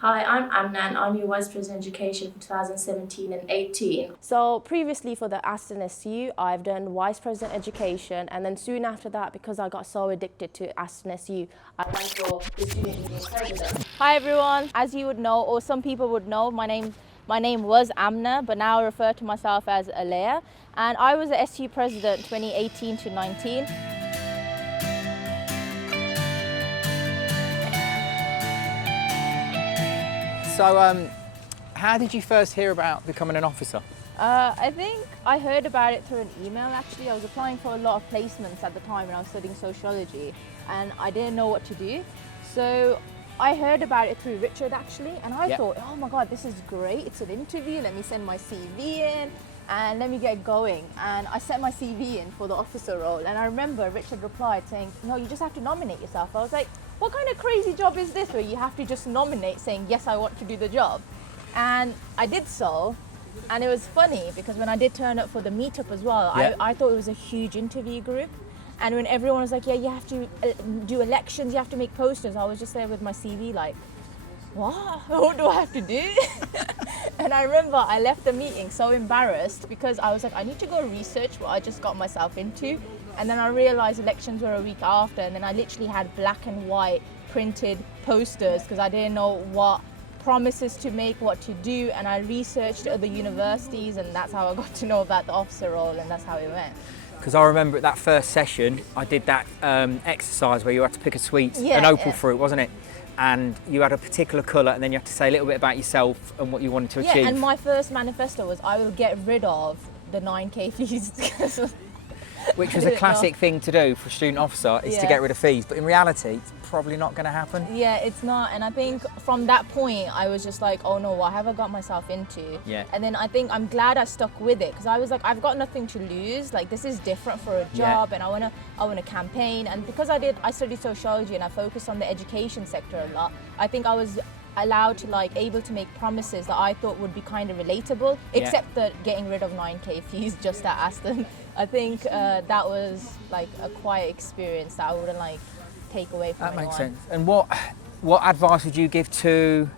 Hi, I'm Amna and I'm your Vice President Education for 2017 and 18. So previously for the Aston SU, I've done Vice President Education, and then soon after that, because I got so addicted to Aston SU, I went for the Student Union President. Hi everyone, as you would know, or some people would know, my name was Amna, but now I refer to myself as Alaïa, and I was the SU President 2018 to 19. So, how did you first hear about becoming an officer? I think I heard about it through an email actually. I was applying for a lot of placements at the time when I was studying sociology and I didn't know what to do. So I heard about it through Richard actually, and I thought, oh my God, this is great. It's an interview. Let me send my CV in and let me get going. And I sent my CV in for the officer role. And I remember Richard replied saying, no, you just have to nominate yourself. I was like, what kind of crazy job is this where you have to just nominate saying, yes, I want to do the job? And I did so. And it was funny because when I did turn up for the meetup as well, I thought it was a huge interview group. And when everyone was like, yeah, you have to do elections, you have to make posters, I was just there with my CV like, what? What do I have to do? And I remember I left the meeting so embarrassed because I was like, I need to go research what I just got myself into. And then I realized elections were a week after, and then I literally had black and white printed posters because I didn't know what promises to make, what to do, and I researched other universities, and that's how I got to know about the officer role, and that's how it went. Because I remember at that first session, I did that exercise where you had to pick a sweet, an opal fruit, wasn't it? And you had a particular colour, and then you had to say a little bit about yourself and what you wanted to achieve. Yeah, and my first manifesto was I will get rid of the 9K fees. Which was a classic thing to do for a student officer, is to get rid of fees. But in reality, it's probably not going to happen. Yeah, it's not. And I think from that point, I was just like, oh no, what have I got myself into? Yeah. And then I think I'm glad I stuck with it because I was like, I've got nothing to lose. Like, this is different for a job, and I wanna campaign. And because I studied sociology and I focused on the education sector a lot, I think I was allowed to able to make promises that I thought would be kind of relatable, except that getting rid of 9K fees just at Aston. I think that was a quiet experience that I wouldn't take away from anyone. That makes sense. And what advice would you give to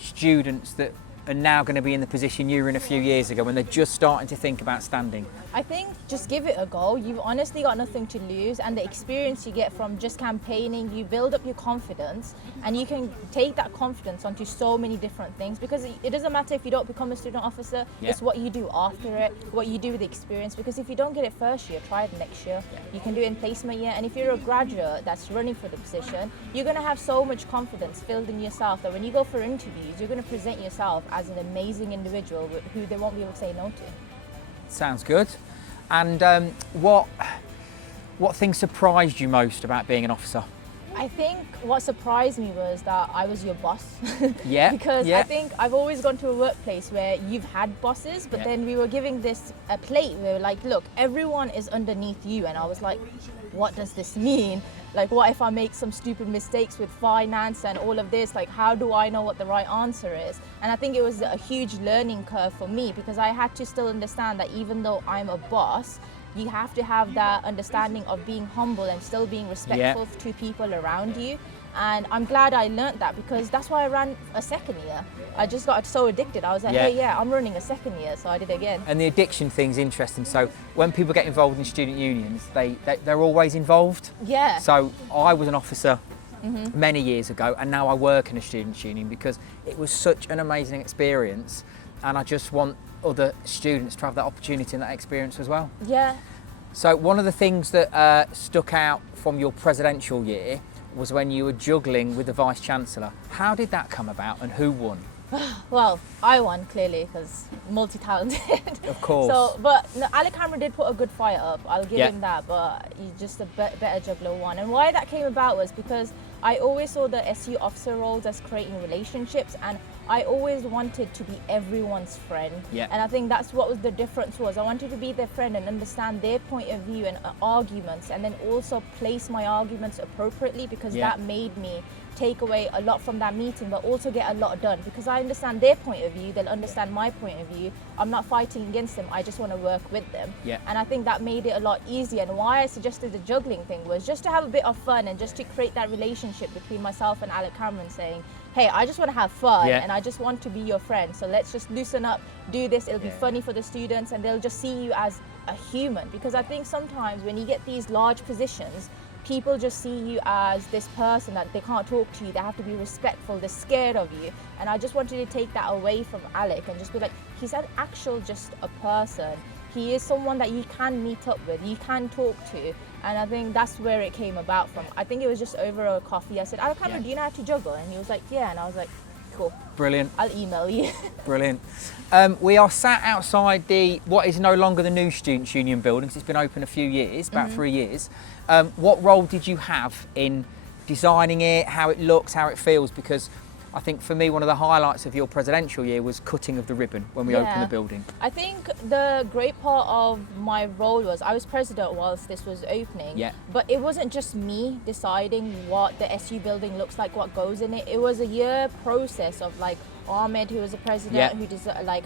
students that are now going to be in the position you were in a few years ago when they're just starting to think about standing? I think just give it a go. You've honestly got nothing to lose, and the experience you get from just campaigning, you build up your confidence, and you can take that confidence onto so many different things, because it doesn't matter if you don't become a student officer, it's what you do after it, what you do with the experience, because if you don't get it first year, try it next year. You can do it in placement year, and if you're a graduate that's running for the position, you're going to have so much confidence filled in yourself that when you go for interviews, you're going to present yourself as an amazing individual who they won't be able to say no to. Sounds good. And what thing surprised you most about being an officer? I think what surprised me was that I was your boss. Because I think I've always gone to a workplace where you've had bosses, but then we were giving this a plate. We were like, look, everyone is underneath you. And I was like, what does this mean? Like, what if I make some stupid mistakes with finance and all of this? Like, how do I know what the right answer is? And I think it was a huge learning curve for me, because I had to still understand that even though I'm a boss, you have to have that understanding of being humble and still being respectful to people around you. And I'm glad I learned that, because that's why I ran a second year. I just got so addicted. I was like, hey, I'm running a second year, so I did it again. And the addiction thing's interesting. So when people get involved in student unions, they're always involved. Yeah. So I was an officer many years ago, and now I work in a students' union because it was such an amazing experience, and I just want other students to have that opportunity and that experience as well. Yeah. So one of the things that stuck out from your presidential year was when you were juggling with the Vice-Chancellor. How did that come about, and who won? Well, I won, clearly, because multi-talented. Of course. So, but no, Alec Cameron did put a good fight up. I'll give him that, but he's just a better juggler won. And why that came about was because I always saw the SU officer roles as creating relationships, and I always wanted to be everyone's friend. Yeah. And I think that's what was the difference was. I wanted to be their friend and understand their point of view and arguments, and then also place my arguments appropriately, because that made me take away a lot from that meeting, but also get a lot done, because I understand their point of view, they'll understand my point of view. I'm not fighting against them, I just want to work with them. Yeah. And I think that made it a lot easier. And why I suggested the juggling thing was just to have a bit of fun and just to create that relationship between myself and Alec Cameron, saying, hey, I just want to have fun and I just want to be your friend. So let's just loosen up, do this. It'll be funny for the students, and they'll just see you as a human. Because I think sometimes when you get these large positions, people just see you as this person that they can't talk to you, they have to be respectful, they're scared of you. And I just wanted to take that away from Alec and just be like, he's an actual just a person. He is someone that you can meet up with, you can talk to. And I think that's where it came about from. I think it was just over a coffee. I said, Alec Cameron, do you know how to juggle? And he was like, yeah. And I was like, cool. Brilliant. I'll email you. Brilliant. We are sat outside what is no longer the new Students' Union building, because it's been open a few years, about 3 years. What role did you have in designing it, how it looks, how it feels? Because I think for me, one of the highlights of your presidential year was cutting of the ribbon when we opened the building. I think the great part of my role was I was president whilst this was opening. Yeah. But it wasn't just me deciding what the SU building looks like, what goes in it. It was a year process of like Ahmed, who was the president, who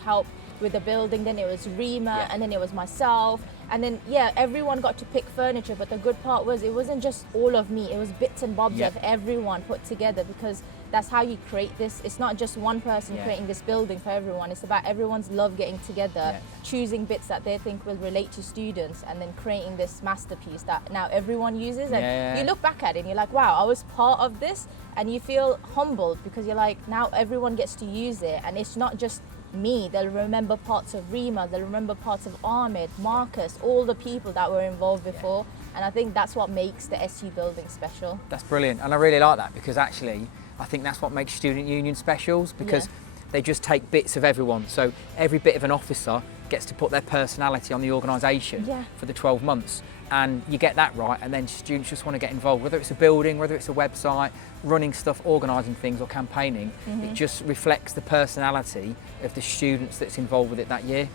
helped with the building. Then it was Rima, and then it was myself. And then, everyone got to pick furniture. But the good part was it wasn't just all of me. It was bits and bobs of everyone put together, because that's how you create this. It's not just one person creating this building for everyone. It's about everyone's love getting together, choosing bits that they think will relate to students, and then creating this masterpiece that now everyone uses. And you look back at it and you're like, wow, I was part of this. And you feel humbled, because you're like, now everyone gets to use it. And it's not just me. They'll remember parts of Rima, they'll remember parts of Ahmed, Marcus, all the people that were involved before. And I think that's what makes the SU building special. That's brilliant. And I really like that, because actually I think that's what makes student union specials, because they just take bits of everyone. So every bit of an officer gets to put their personality on the organisation for the 12 months. And you get that right, and then students just want to get involved, whether it's a building, whether it's a website, running stuff, organising things or campaigning. It just reflects the personality of the students that's involved with it that year.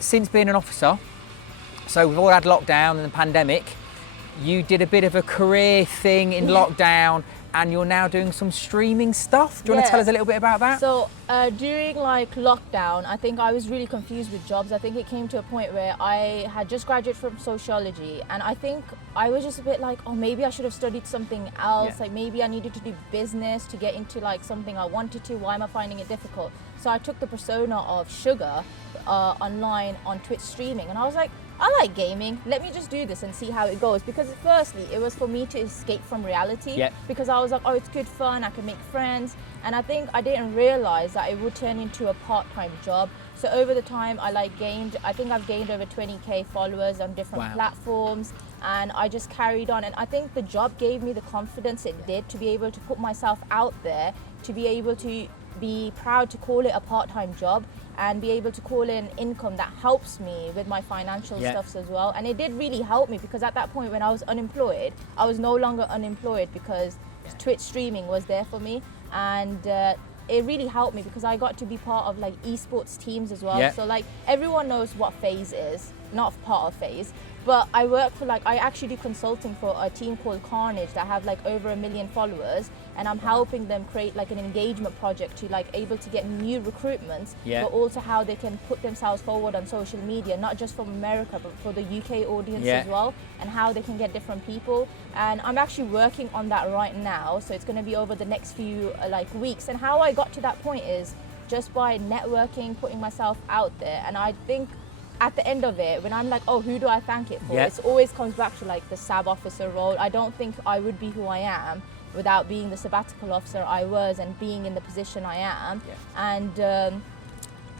Since being an officer, so we've all had lockdown and the pandemic, you did a bit of a career thing in lockdown, and you're now doing some streaming stuff. Do you want to tell us a little bit about that? So during lockdown, I think I was really confused with jobs. I think it came to a point where I had just graduated from sociology, and I think I was just a bit like, oh, maybe I should have studied something else. Like maybe I needed to do business to get into something I wanted to. Why am I finding it difficult? So I took the persona of Sugar online on Twitch streaming, and I was like, I like gaming, let me just do this and see how it goes. Because firstly, it was for me to escape from reality, because I was like, oh, it's good fun, I can make friends. And I think I didn't realize that it would turn into a part-time job. So over the time I gained, I think I've gained over 20k followers on different platforms, and I just carried on. And I think the job gave me the confidence it did to be able to put myself out there, to be able to be proud to call it a part-time job, and be able to call in income that helps me with my financial stuffs as well. And it did really help me, because at that point when I was unemployed, I was no longer unemployed, because Twitch streaming was there for me. And it really helped me, because I got to be part of esports teams as well. So everyone knows what FaZe is, not part of FaZe. But I work for I actually do consulting for a team called Carnage that have over 1 million followers, and I'm helping them create an engagement project to able to get new recruitments, but also how they can put themselves forward on social media, not just from America but for the UK audience as well, and how they can get different people. And I'm actually working on that right now, so it's going to be over the next few weeks. And how I got to that point is just by networking, putting myself out there. And I think at the end of it, when I'm like, oh, who do I thank it for? It always comes back to the SAB officer role. I don't think I would be who I am without being the sabbatical officer I was and being in the position I am. And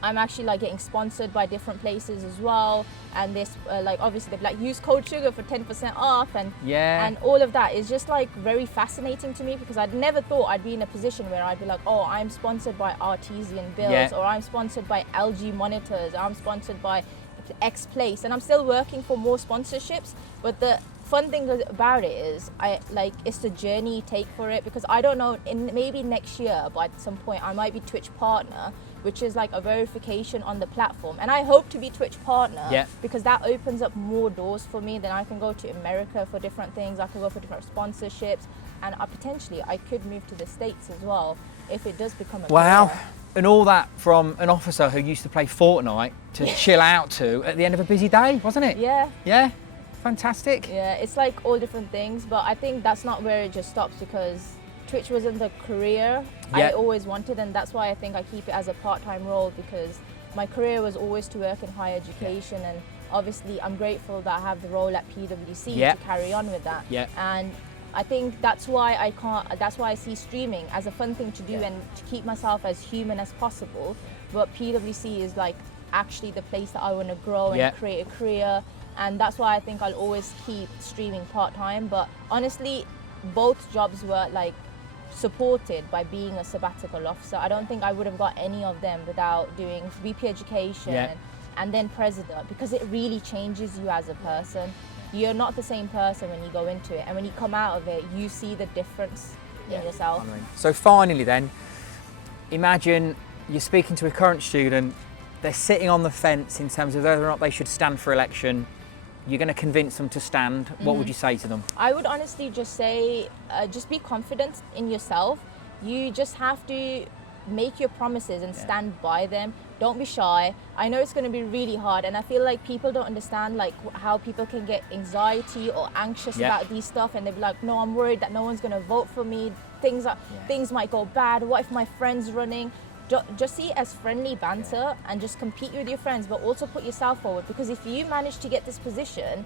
I'm actually getting sponsored by different places as well. And this, obviously they've use code SUGAR for 10% off, and and all of that is just very fascinating to me, because I'd never thought I'd be in a position where I'd be like, oh, I'm sponsored by Artesian Bills, or I'm sponsored by LG monitors, or I'm sponsored by X place, and I'm still working for more sponsorships. But the fun thing about it is it's the journey you take for it, because I don't know, in maybe next year, but at some point I might be Twitch partner, which is like a verification on the platform, and I hope to be Twitch partner because that opens up more doors for me. Then I can go to America for different things, I can go for different sponsorships, and potentially I could move to the States as well if it does become a career. And all that from an officer who used to play Fortnite to chill out to at the end of a busy day, wasn't it? Yeah, fantastic. Yeah, it's like all different things, but I think that's not where it just stops, because Twitch wasn't the career I always wanted, and that's why I think I keep it as a part-time role, because my career was always to work in higher education, and obviously I'm grateful that I have the role at PwC to carry on with that. And I think that's why I see streaming as a fun thing to do and to keep myself as human as possible. But PwC is like actually the place that I want to grow and create a career, and that's why I think I'll always keep streaming part-time. But honestly, both jobs were like supported by being a sabbatical officer. I don't think I would have got any of them without doing VP education and then president, because it really changes you as a person. You're not the same person when you go into it, and when you come out of it, you see the difference in yourself. So finally then, imagine you're speaking to a current student, they're sitting on the fence in terms of whether or not they should stand for election. You're going to convince them to stand. What would you say to them? I would honestly just say, just be confident in yourself. You just have to make your promises and stand by them. Don't be shy. I know it's going to be really hard, and I feel like people don't understand like how people can get anxiety or anxious about these stuff, and they're like, no, I'm worried that no one's going to vote for me. Things might go bad. What if my friend's running? Just see it as friendly banter and just compete with your friends, but also put yourself forward, because if you manage to get this position,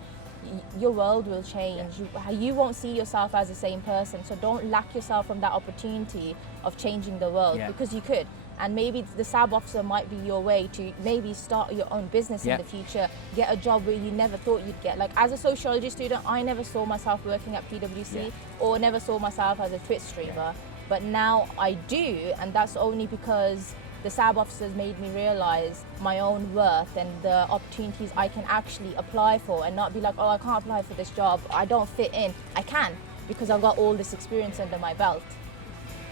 your world will change. You won't see yourself as the same person, so don't lack yourself from that opportunity of changing the world, because you could. And maybe the SAB officer might be your way to maybe start your own business in the future, get a job where you never thought you'd get. Like as a sociology student, I never saw myself working at PwC or never saw myself as a Twitch streamer. But now I do, and that's only because the SAB officers made me realize my own worth and the opportunities I can actually apply for, and not be like, oh, I can't apply for this job, I don't fit in. I can, because I've got all this experience under my belt.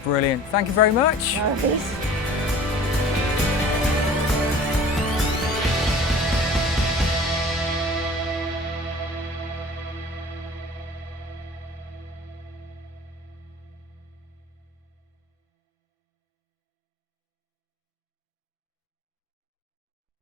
Brilliant. Thank you very much. No worries.